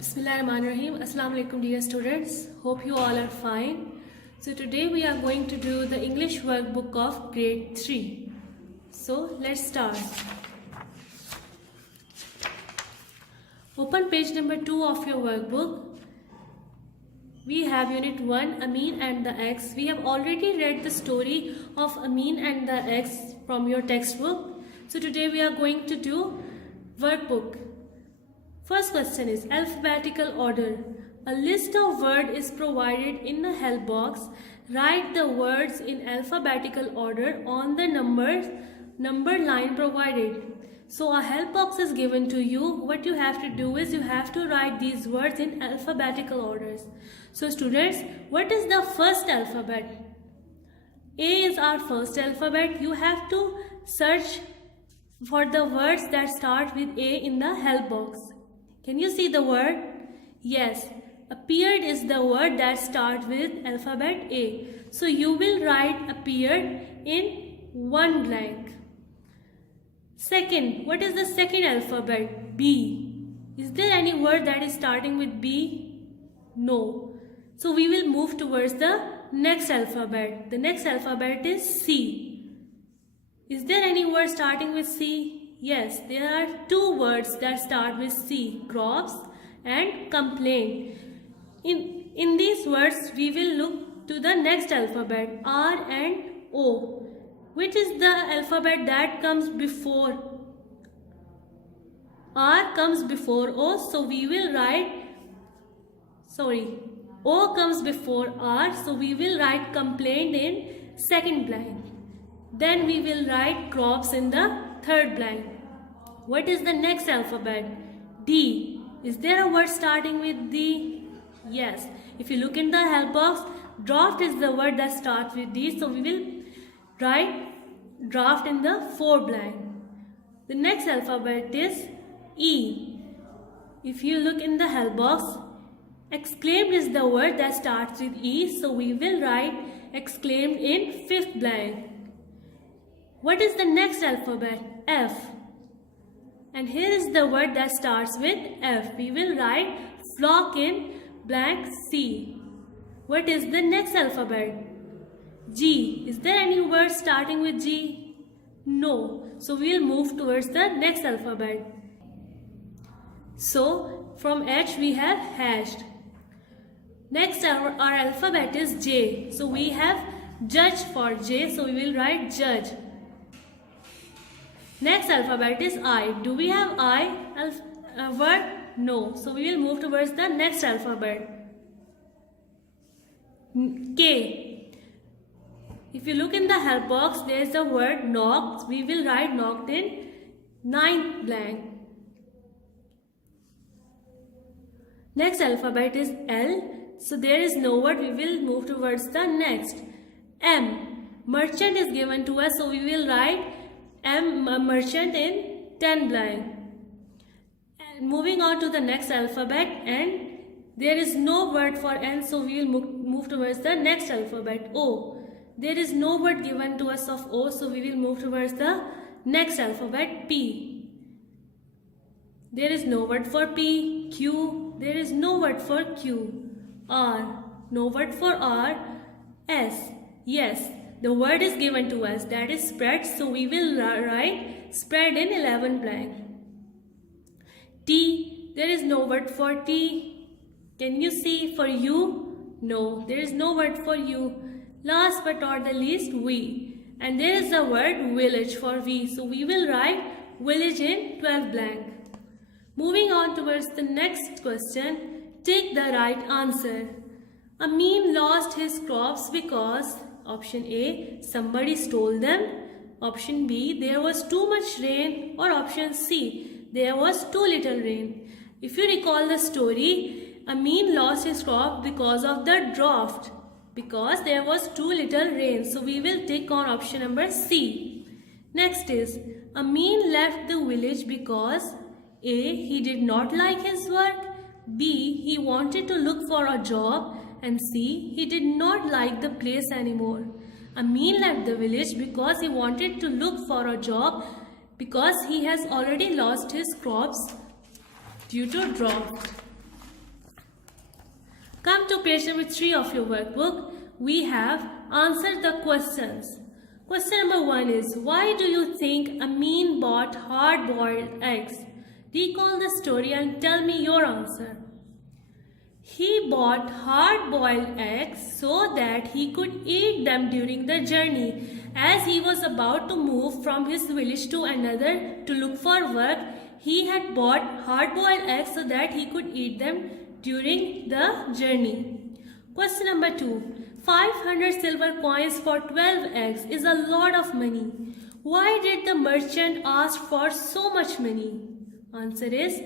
Bismillahirrahmanirrahim. Assalamu alaikum dear students. Hope you all are fine. So today we are going to do the English workbook of grade 3. So let's start. Open page number 2 of your workbook. We have unit 1, Amin and the X. We have already read the story of Amin and the X from your textbook. So today we are going to do workbook. First question is alphabetical order. A list of words is provided in the help box. Write the words in alphabetical order on the number line provided. So a help box is given to you. What you have to do is you have to write these words in alphabetical orders. So students, what is the first alphabet? A is our first alphabet. You have to search for the words that start with A in the help box. Can you see the word? Yes, appeared is the word that starts with alphabet A. So you will write appeared in one blank. Second, what is the second alphabet? B. Is there any word that is starting with B? No. So we will move towards the next alphabet. The next alphabet is C. Is there any word starting with C? Yes, there are two words that start with C, crops and complaint. In these words, we will look to the next alphabet, R and O. Which is the alphabet that comes before? R comes before O, so we will write, O comes before R, so we will write complaint in second blank. Then we will write crops in the third blank. What is the next alphabet? D. Is there a word starting with D? Yes. If you look in the help box, draft is the word that starts with D. So we will write draft in the fourth blank. The next alphabet is E. If you look in the help box, exclaimed is the word that starts with E. So we will write exclaimed in fifth blank. What is the next alphabet? F. And here is the word that starts with F. We will write flock in blank C. What is the next alphabet? G. Is there any word starting with G? No. So we will move towards the next alphabet. So from H we have hashed. Next our alphabet is J. So we have judge for J. So we will write judge. Next alphabet is I. Do we have I word? No. So we will move towards the next alphabet. K. If you look in the help box, there is the word knocked. We will write knocked in ninth blank. Next alphabet is L. So there is no word. We will move towards the next. M. Merchant is given to us. So we will write M merchant in 10 blank. And moving on to the next alphabet, N. There is no word for N, so we will move towards the next alphabet, O. There is no word given to us of O, so we will move towards the next alphabet, P. There is no word for P. Q. There is no word for Q. R. No word for R. S. Yes. The word is given to us, that is spread, so we will write spread in 11 blank. T. There is no word for T. Can you see for U? No, there is no word for U. Last but not the least, V. And there is the word village for V, so we will write village in 12 blank. Moving on towards the next question, take the right answer. Amin lost his crops because option A, somebody stole them. Option B, there was too much rain. Or option C, there was too little rain. If you recall the story, Amin lost his crop because of the drought. Because there was too little rain. So we will tick on option number C. Next is, Amin left the village because A, he did not like his work. B, he wanted to look for a job. And C, he did not like the place anymore. Amin left the village because he wanted to look for a job because he has already lost his crops due to drought. Come to page number 3 of your workbook. We have answered the questions. Question number 1 is, why do you think Amin bought hard-boiled eggs? Recall the story and tell me your answer. He bought hard-boiled eggs so that he could eat them during the journey. As he was about to move from his village to another to look for work, he had bought hard-boiled eggs so that he could eat them during the journey. Question number 2. 500 silver coins for 12 eggs is a lot of money. Why did the merchant ask for so much money? Answer is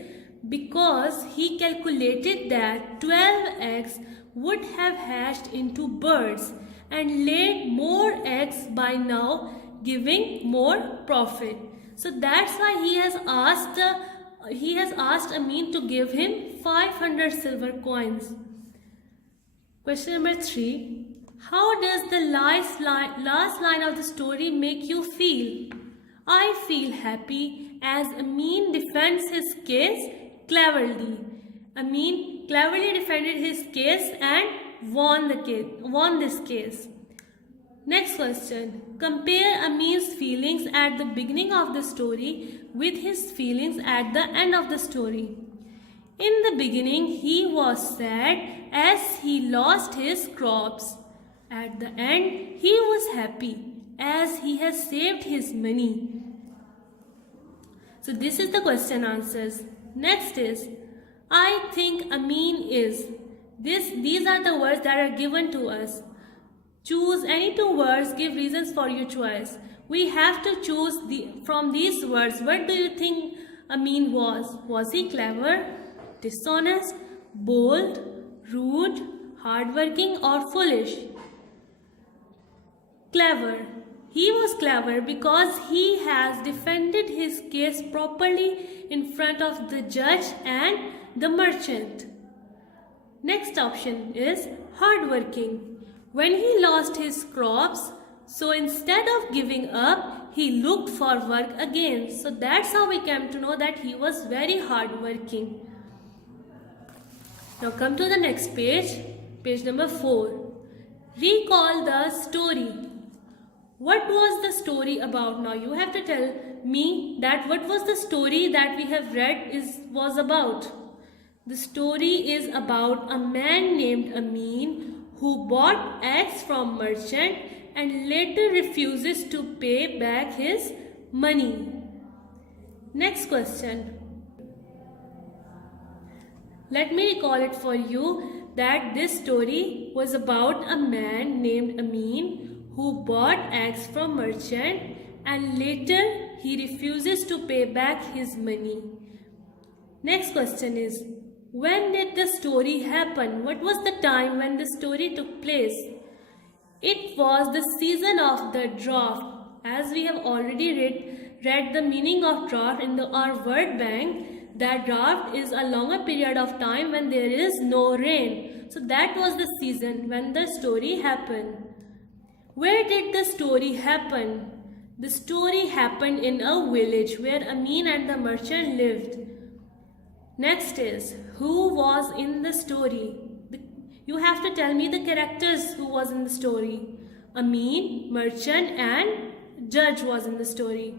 because he calculated that 12 eggs would have hatched into birds and laid more eggs by now, giving more profit. So that's why he has asked Amin to give him 500 silver coins. Question number 3. How does the last line of the story make you feel? I feel happy as Amin defends his case cleverly. Amin cleverly defended his case and won this case. Next question. Compare Amin's feelings at the beginning of the story with his feelings at the end of the story. In the beginning, he was sad as he lost his crops. At the end, he was happy as he has saved his money. So this is the question answers. Next is, I think Amin is. These are the words that are given to us. Choose any 2 words, give reasons for your choice. We have to choose from these words. What do you think Amin was? Was he clever, dishonest, bold, rude, hardworking, or foolish? Clever. He was clever because he has defended his case properly in front of the judge and the merchant. Next option is hardworking. When he lost his crops, so instead of giving up, he looked for work again. So that's how we came to know that he was very hardworking. Now come to the next page, page number 4. Recall the story. What was the story about? Now you have to tell me that what was the story that we have read was about. The story is about a man named Amin who bought eggs from merchant and later refuses to pay back his money. Next question. Let me recall it for you that this story was about a man named Amin who bought eggs from merchant and later he refuses to pay back his money. Next question is, when did the story happen? What was the time when the story took place? It was the season of the drought. As we have already read the meaning of drought in our word bank, that drought is a longer period of time when there is no rain. So that was the season when the story happened. Where did the story happen? The story happened in a village where Amin and the merchant lived. Next is, who was in the story? You have to tell me the characters who was in the story. Amin, merchant and judge was in the story.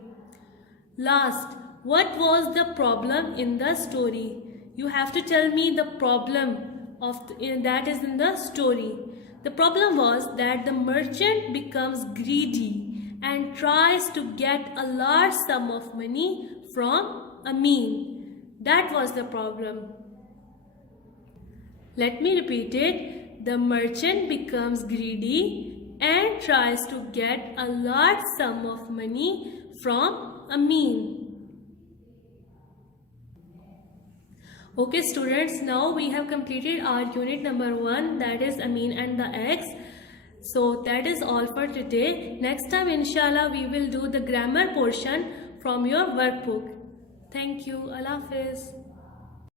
Last, what was the problem in the story? You have to tell me the problem that is in the story. The problem was that the merchant becomes greedy and tries to get a large sum of money from Amin. That was the problem. Let me repeat it. The merchant becomes greedy and tries to get a large sum of money from Amin. Okay students, now we have completed our unit number 1, that is Amin and the eggs. So that is all for today. Next time inshallah we will do the grammar portion from your workbook. Thank you. Allah Hafiz.